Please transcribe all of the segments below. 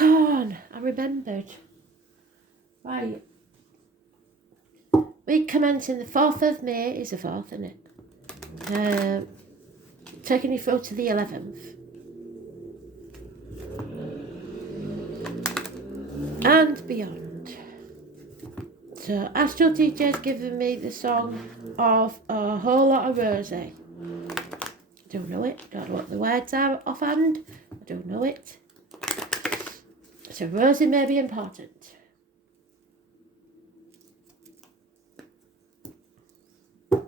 Capricorn, I remembered. Right. Week commencing the 4th of May is the 4th, isn't it? Taking you through to the 11th. And beyond. So Astral Teacher's given me the song of A Whole Lot of Rosie. Don't know it, don't know what the words are offhand. I don't know it. So Rosie may be important. Are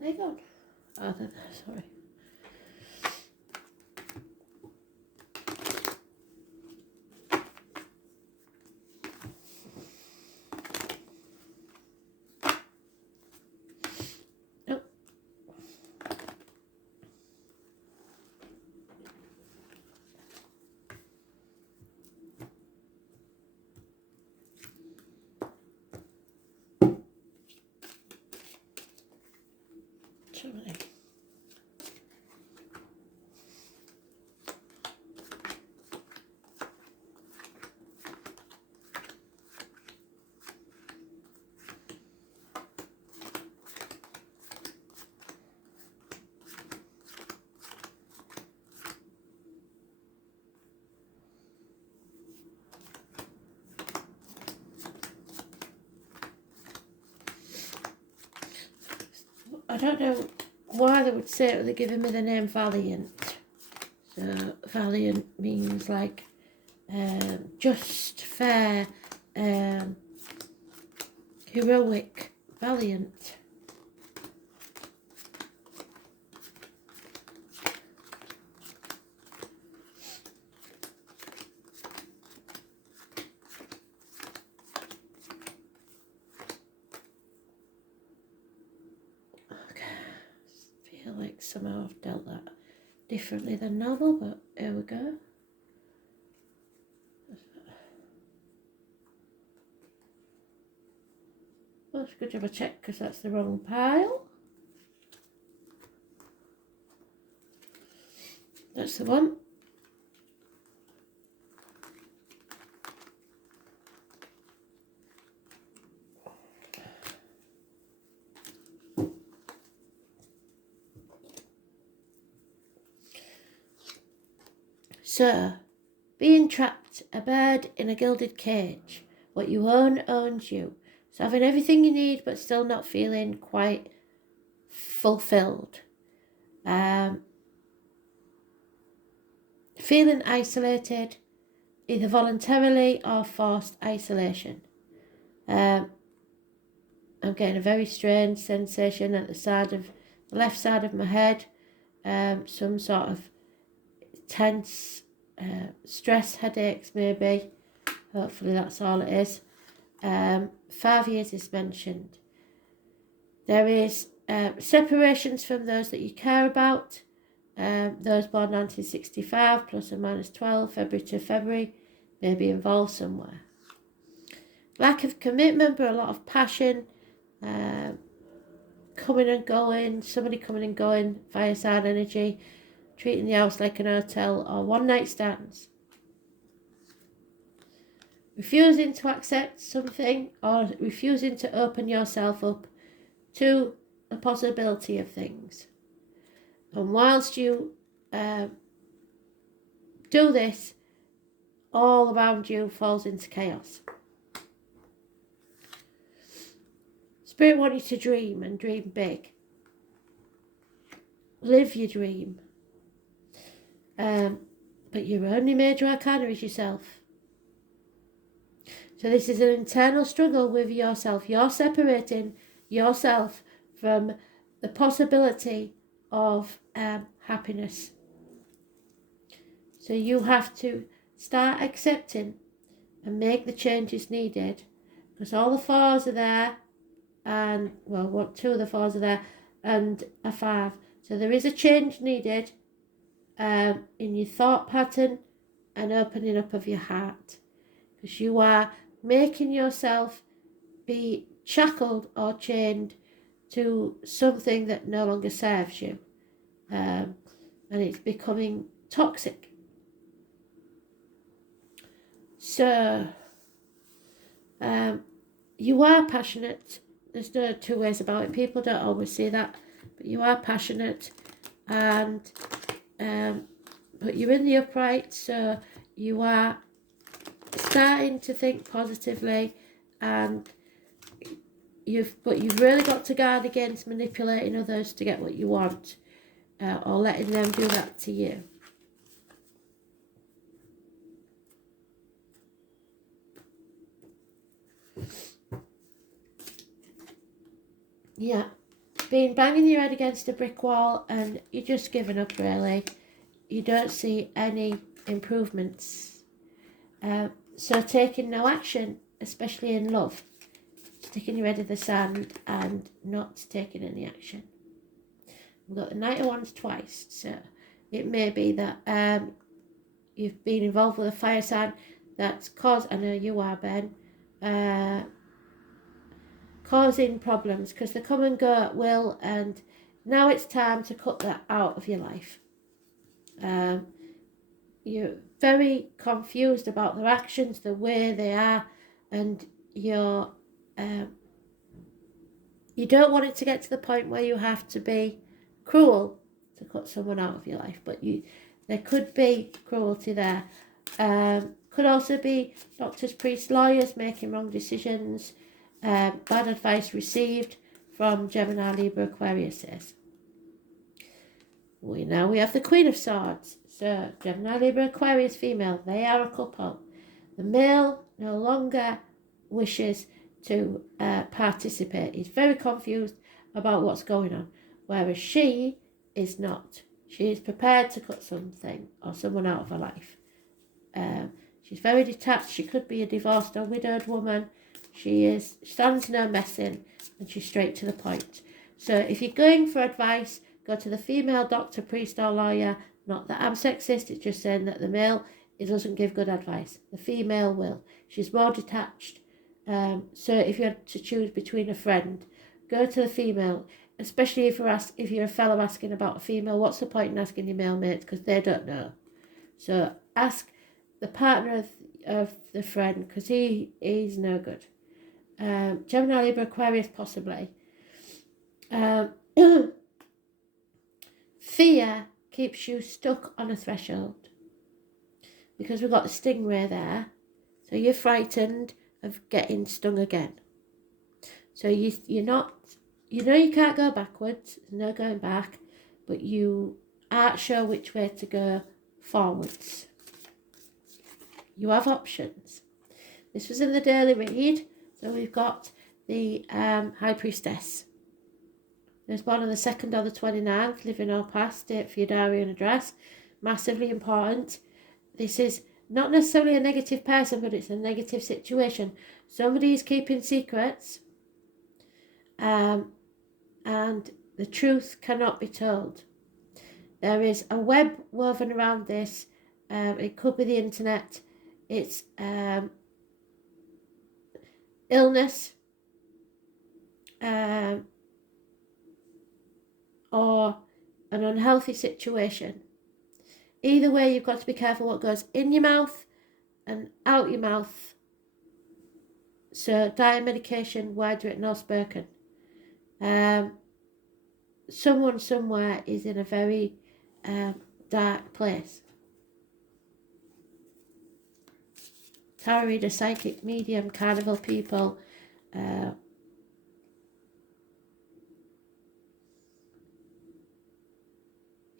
they gone? Oh, they're there, sorry. I don't know why they would say it, they're giving me the name Valiant. So Valiant means like just, fair, heroic, valiant. Like somehow I've dealt that differently than normal, but here we go. Well, it's good to have a check because that's the wrong pile. That's the one. So, being trapped, a bird in a gilded cage. What you own owns you. So having everything you need but still not feeling quite fulfilled. Feeling isolated, either voluntarily or forced isolation. I'm getting a very strange sensation at the left side of my head. Some sort of tense stress, headaches maybe. Hopefully that's all it is. 5 years is mentioned. There is separations from those that you care about. Those born 1965 plus or minus 12, February to February, may be involved somewhere. Lack of commitment, but a lot of passion. Coming and going, somebody coming and going, fire sign energy. Treating the house like an hotel or one night stands. Refusing to accept something or refusing to open yourself up to the possibility of things. And whilst you do this, all around you falls into chaos. Spirit wants you to dream and dream big. Live your dream. But your only major arcana is yourself. So this is an internal struggle with yourself. You're separating yourself from the possibility of happiness. So you have to start accepting and make the changes needed, because all the 4s are there, and well, 2 of the 4s are there, and a 5. So there is a change needed in your thought pattern and opening up of your heart, because you are making yourself be shackled or chained to something that no longer serves you, and it's becoming toxic. So you are passionate. There's no two ways about it. People don't always say that, but you are passionate, and but you're in the upright, so you are starting to think positively, and you've really got to guard against manipulating others to get what you want, or letting them do that to you. Yeah, banging your head against a brick wall, and you're just giving up, really. You don't see any improvements. So taking no action, especially in love, sticking your head in the sand and not taking any action. We've got the Knight of Wands twice, so it may be that you've been involved with a fire sign that's caused, I know you are, Ben, causing problems, because they come and go at will, and now it's time to cut that out of your life. You're very confused about their actions, the way they are, and you don't want it to get to the point where you have to be cruel to cut someone out of your life, but there could be cruelty there. Could also be doctors, priests, lawyers making wrong decisions, bad advice received from Gemini, Libra, Aquarius says. We have the Queen of Swords. So Gemini, Libra, Aquarius female, they are a couple. The male no longer wishes to participate. He's very confused about what's going on, whereas she is not. She is prepared to cut something or someone out of her life. She's very detached. She could be a divorced or widowed woman. She stands no messing, and she's straight to the point. So if you're going for advice, go to the female doctor, priest or lawyer. Not that I'm sexist, it's just saying that the male, it doesn't give good advice. The female will. She's more detached. So if you had to choose between a friend, go to the female, especially if you're a fellow asking about a female. What's the point in asking your male mates? Because they don't know. So ask the partner of the friend, because he's no good. Gemini, Libra, Aquarius possibly. Fear keeps you stuck on a threshold, because we've got the stingray there, so you're frightened of getting stung again. So you're not, you can't go backwards, there's no going back, but you aren't sure which way to go forwards. You have options. This was in the daily read, so we've got the High Priestess. There's one on the 2nd or the 29th, living or past, date for your diary and address. Massively important. This is not necessarily a negative person, but it's a negative situation. Somebody is keeping secrets, and the truth cannot be told. There is a web woven around this. It could be the internet. It's illness, or an unhealthy situation. Either way, you've got to be careful what goes in your mouth and out your mouth. So diet, medication, wide written or spoken. Someone somewhere is in a very dark place. Tarot reader, psychic, medium, carnival people.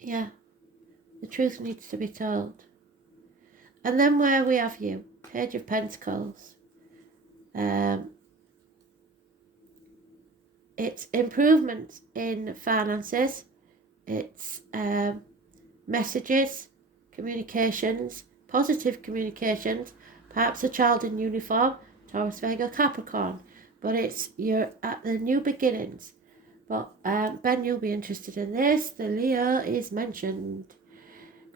Yeah, the truth needs to be told. And then where we have you, Page of Pentacles. It's improvements in finances. It's messages, communications, positive communications, perhaps a child in uniform, Taurus, Virgo, Capricorn. But you're at the new beginnings. But Ben, you'll be interested in this. The Leo is mentioned.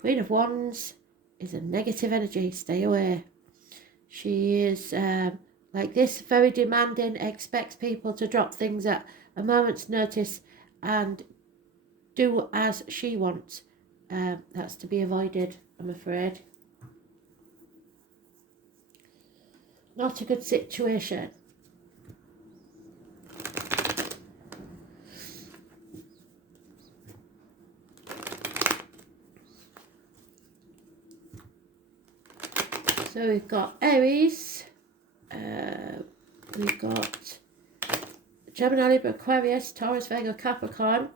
Queen of Wands is a negative energy. Stay away. She is like this, very demanding, expects people to drop things at a moment's notice and do as she wants. That's to be avoided, I'm afraid. Not a good situation. So we've got Aries, we've got Gemini, Libra, Aquarius, Taurus, Virgo, Capricorn,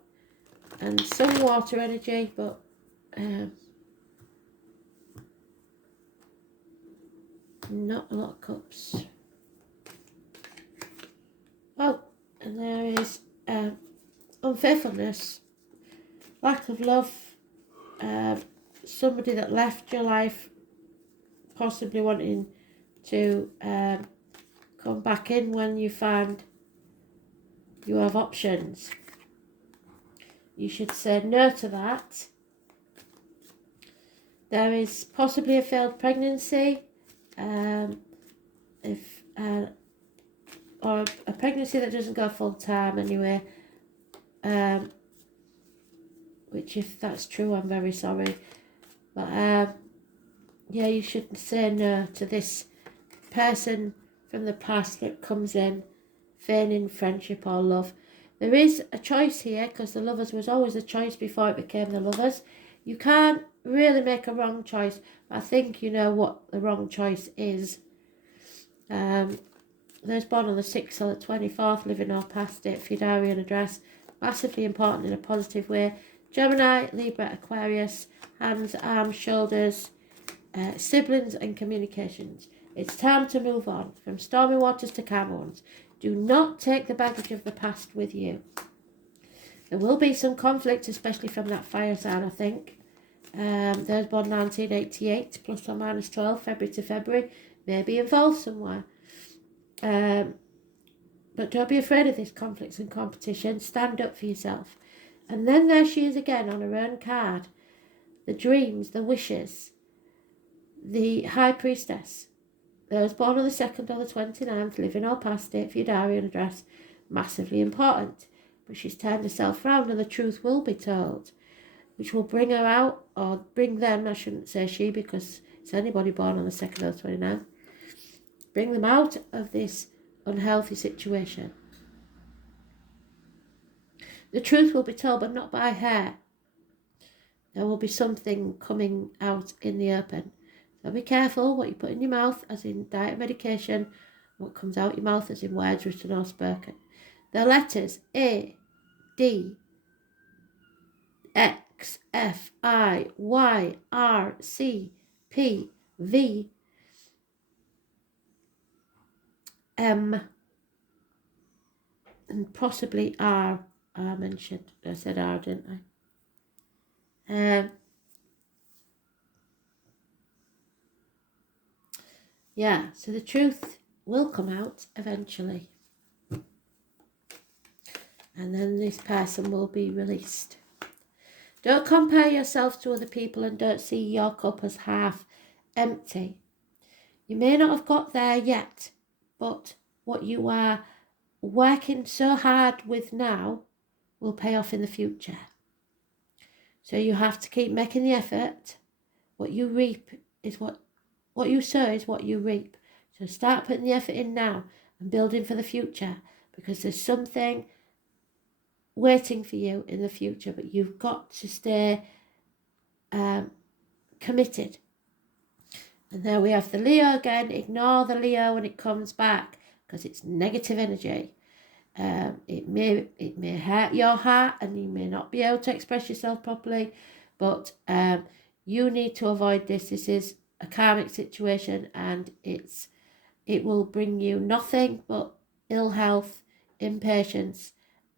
and some water energy, but not a lot of cups. Oh, and there is unfaithfulness, lack of love, somebody that left your life, possibly wanting to come back in when you find you have options. You should say no to that. There is possibly a failed pregnancy, or a pregnancy that doesn't go full time anyway. Which, if that's true, I'm very sorry. But yeah, you should say no to this person from the past that comes in, feigning friendship or love. There is a choice here, because the Lovers was always a choice before it became the Lovers. You can't really make a wrong choice, but I think you know what the wrong choice is. Those born on the 6th or the 24th, living or past it, Fidarian address, massively important in a positive way. Gemini, Libra, Aquarius, hands, arms, shoulders, siblings and communications. It's time to move on from stormy waters to calm ones. Do not take the baggage of the past with you. There will be some conflict, especially from that fire sign, I think. Those born 1988, plus or minus 12, February to February, may be involved somewhere. But don't be afraid of these conflicts and competition. Stand up for yourself. And then there she is again on her own card. The dreams, the wishes, the High Priestess. Those born on the 2nd or the 29th, living or past it, Fidarian address, massively important. But she's turned herself round and the truth will be told, which will bring her out, or bring them, I shouldn't say she, because it's anybody born on the 2nd or the 29th, bring them out of this unhealthy situation. The truth will be told, but not by her. There will be something coming out in the open. So be careful what you put in your mouth, as in diet, medication, what comes out your mouth, as in words written or spoken. The letters A, D, X, F, I, Y, R, C, P, V, M, and possibly R are mentioned. I said R, didn't I? Yeah, so the truth will come out eventually. And then this person will be released. Don't compare yourself to other people and don't see your cup as half empty. You may not have got there yet, but what you are working so hard with now will pay off in the future. So you have to keep making the effort. What you reap is what you sow is what you reap. So start putting the effort in now and building for the future, because there's something waiting for you in the future, but you've got to stay committed. And there we have the Leo again. Ignore the Leo when it comes back, because it's negative energy. It may hurt your heart and you may not be able to express yourself properly, but you need to avoid this. This is a karmic situation, and it will bring you nothing but ill health, impatience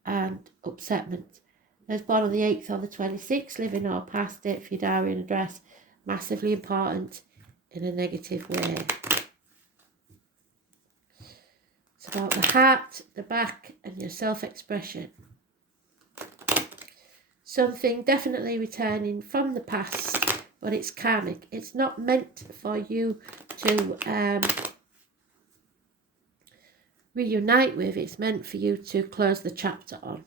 and upsetment. Those born on the 8th or the 26th, living or past it, Fidarian address, massively important in a negative way. It's about the heart, the back and your self-expression. Something definitely returning from the past, but it's karmic. It's not meant for you to reunite with, it's meant for you to close the chapter on.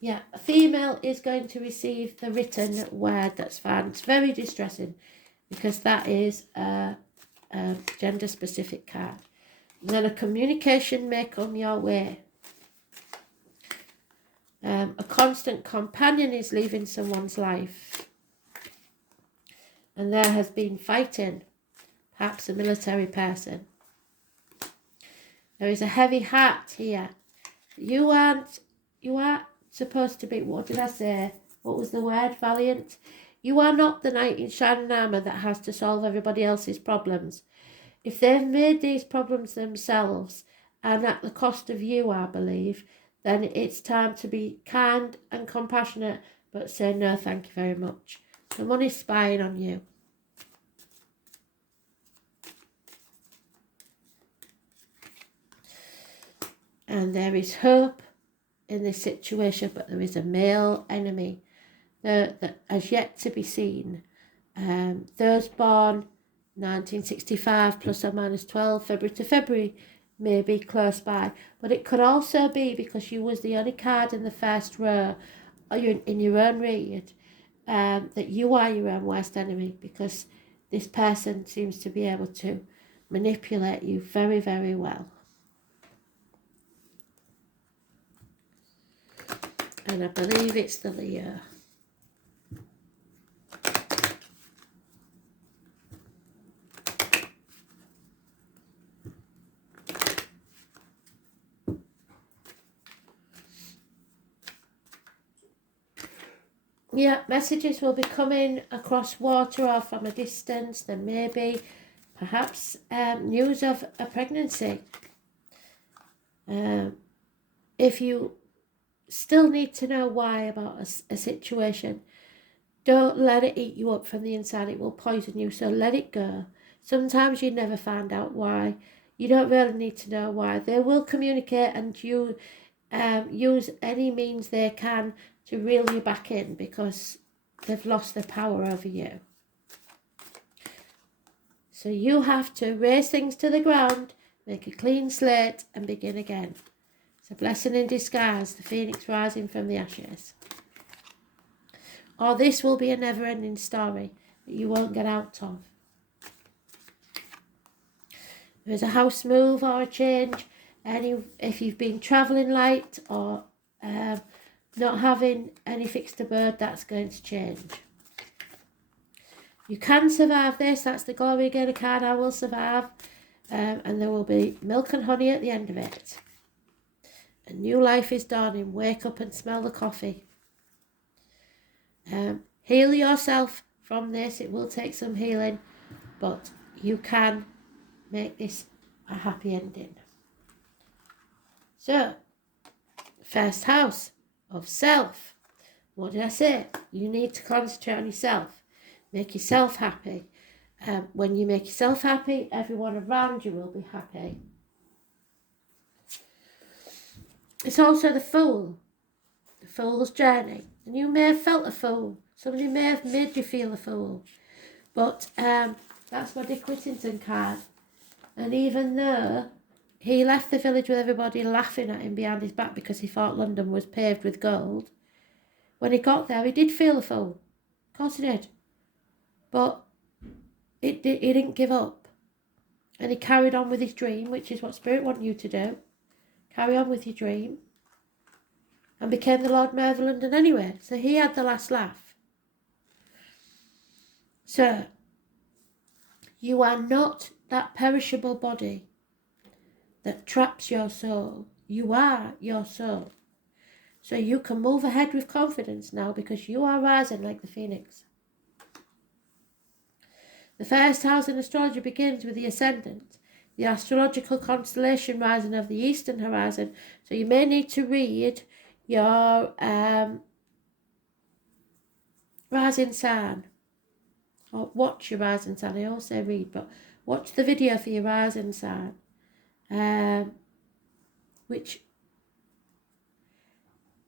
Yeah, a female is going to receive the written word that's found. It's very distressing because that is a gender-specific card. And then a communication may come your way. A constant companion is leaving someone's life. And there has been fighting, perhaps a military person. There is a heavy heart here. You are supposed to be, what did I say? What was the word? Valiant. You are not the knight in shining armour that has to solve everybody else's problems. If they've made these problems themselves, and at the cost of you, I believe, then it's time to be kind and compassionate, but say no thank you very much. Someone is spying on you. And there is hope in this situation, but there is a male enemy that has yet to be seen. Those born 1965 plus or minus 12, February to February, may be close by. But it could also be because you was the only card in the first row, or you're in your own read, that you are your own worst enemy, because this person seems to be able to manipulate you very, very well. And I believe it's the Leo. Yeah, messages will be coming across water or from a distance. There may be perhaps news of a pregnancy. If you still need to know why about a situation, don't let it eat you up from the inside. It will poison you, so let it go. Sometimes you never find out why. You don't really need to know why. They will communicate, and you use any means they can to reel you back in, because they've lost their power over you. So you have to raise things to the ground, make a clean slate, and begin again. It's a blessing in disguise, the phoenix rising from the ashes. Or this will be a never-ending story that you won't get out of. There's a house move or a change. If you've been travelling light or not having any fixed abode, that's going to change. You can survive this. That's the Glory Gainer card. I will survive. And there will be milk and honey at the end of it. A new life is dawning. Wake up and smell the coffee. Heal yourself from this. It will take some healing, but you can make this a happy ending. So, first house of self. What did I say? You need to concentrate on yourself. Make yourself happy. When you make yourself happy, everyone around you will be happy. It's also the Fool. The Fool's journey. And you may have felt a fool. Somebody may have made you feel a fool. But that's my Dick Whittington card. And even though he left the village with everybody laughing at him behind his back because he thought London was paved with gold, when he got there, he did feel a fool. Of course he did. But he didn't give up. And he carried on with his dream, which is what Spirit wants you to do. Carry on with your dream. And became the Lord Mayor of London anyway. So he had the last laugh. So, you are not that perishable body that traps your soul. You are your soul. So you can move ahead with confidence now, because you are rising like the phoenix. The first house in astrology begins with the ascendant, the astrological constellation rising of the eastern horizon. So you may need to read your rising sign, or watch your rising sign. I always say read, but watch the video for your rising sign, which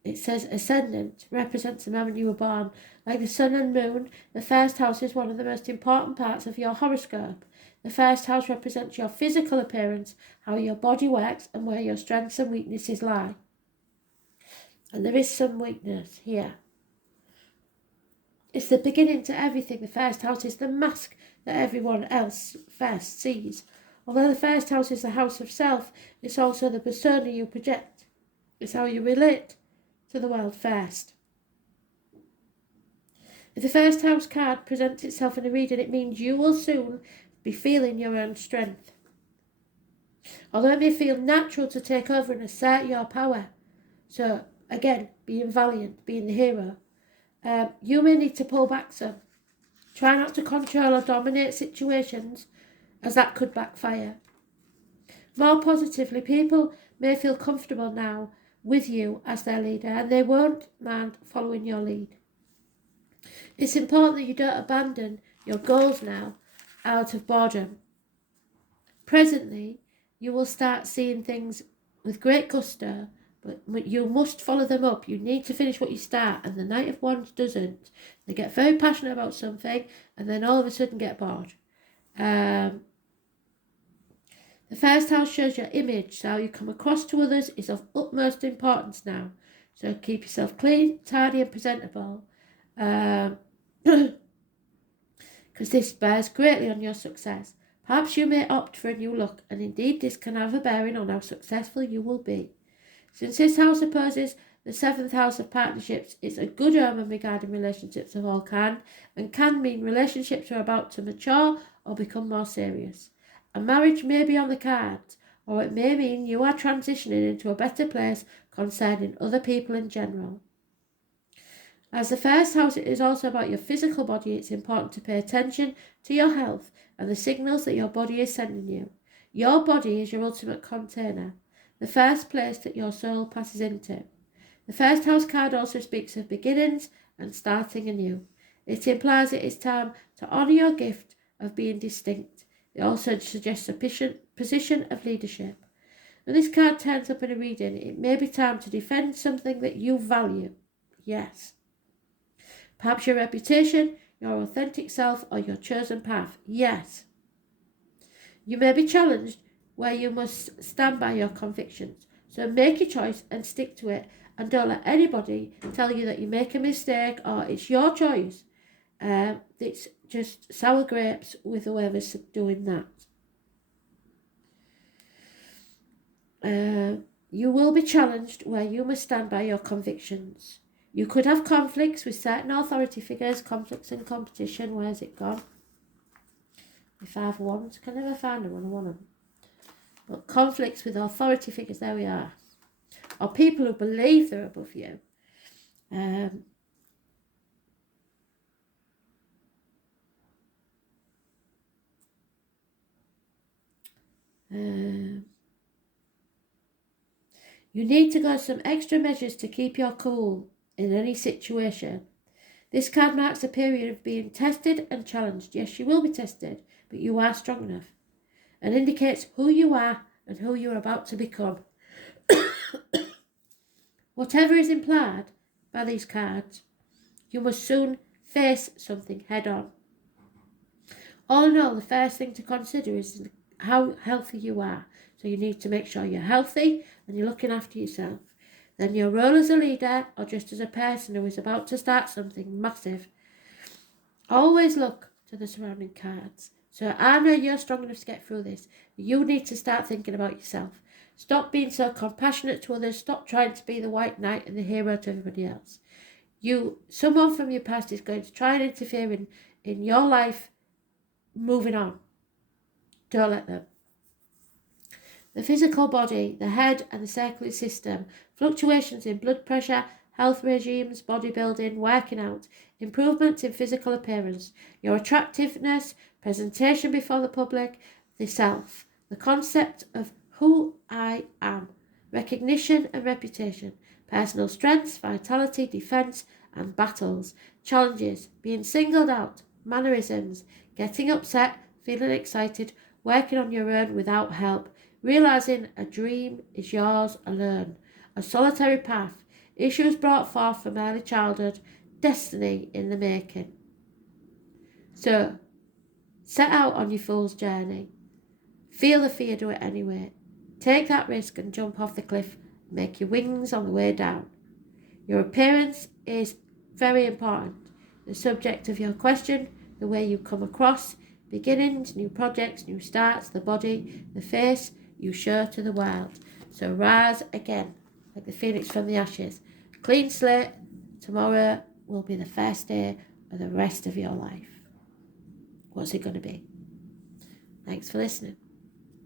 it says ascendant represents the moment you were born. Like the sun and moon, the first house is one of the most important parts of your horoscope. The first house represents your physical appearance, how your body works, and where your strengths and weaknesses lie. And there is some weakness here. It's the beginning to everything. The first house is the mask that everyone else first sees. Although the first house is the house of self, it's also the persona you project. It's how you relate to the world first. If the first house card presents itself in a reading, it means you will soon be feeling your own strength. Although it may feel natural to take over and assert your power, so again, being valiant, being the hero, you may need to pull back some. Try not to control or dominate situations, as that could backfire. More positively, people may feel comfortable now with you as their leader, and they won't mind following your lead. It's important that you don't abandon your goals now out of boredom. Presently, you will start seeing things with great gusto, but you must follow them up. You need to finish what you start, and the Knight of Wands doesn't. They get very passionate about something, and then all of a sudden get bored. The first house shows your image, so how you come across to others is of utmost importance now. So keep yourself clean, tidy and presentable, because this bears greatly on your success. Perhaps you may opt for a new look, and indeed this can have a bearing on how successful you will be. Since this house opposes the 7th house of partnerships, it's a good omen regarding relationships of all kind, and can mean relationships are about to mature or become more serious. A marriage may be on the cards, or it may mean you are transitioning into a better place concerning other people in general. As the first house is also about your physical body, it's important to pay attention to your health and the signals that your body is sending you. Your body is your ultimate container, the first place that your soul passes into. The first house card also speaks of beginnings and starting anew. It implies it is time to honour your gift of being distinct. It also suggests a position of leadership. When this card turns up in a reading, it may be time to defend something that you value. Yes. Perhaps your reputation, your authentic self, or your chosen path. Yes. You may be challenged where you must stand by your convictions. So make your choice and stick to it, and don't let anybody tell you that you make a mistake or it's your choice. It's just sour grapes with whoever's doing that. You will be challenged where you must stand by your convictions. You could have conflicts with certain authority figures, conflicts and competition. Where's it gone? The 5 of Wands. Can never find them when I want them. But conflicts with authority figures, there we are. Or people who believe they're above you. You need to go some extra measures to keep your cool in any situation. This card marks a period of being tested and challenged. Yes, you will be tested, but you are strong enough. And indicates who you are and who you're about to become. Whatever is implied by these cards, you must soon face something head on. All in all, the first thing to consider is how healthy you are. So you need to make sure you're healthy and you're looking after yourself. Then your role as a leader or just as a person who is about to start something massive. Always look to the surrounding cards. So I know you're strong enough to get through this. You need to start thinking about yourself. Stop being so compassionate to others. Stop trying to be the white knight and the hero to everybody else. Someone from your past is going to try and interfere in your life moving on. Don't let them. The physical body, the head and the circulatory system, fluctuations in blood pressure, health regimes, bodybuilding, working out, improvements in physical appearance, your attractiveness, presentation before the public, the self, the concept of who I am, recognition and reputation, personal strengths, vitality, defence and battles, challenges, being singled out, mannerisms, getting upset, feeling excited, working on your own without help, realising a dream is yours alone, a solitary path, issues brought forth from early childhood, destiny in the making. So, set out on your fool's journey. Feel the fear, do it anyway. Take that risk and jump off the cliff. Make your wings on the way down. Your appearance is very important. The subject of your question, the way you come across, beginnings, new projects, new starts, the body, the face you show to the world. So rise again, like the phoenix from the ashes. Clean slate. Tomorrow will be the first day of the rest of your life. What's it going to be? Thanks for listening.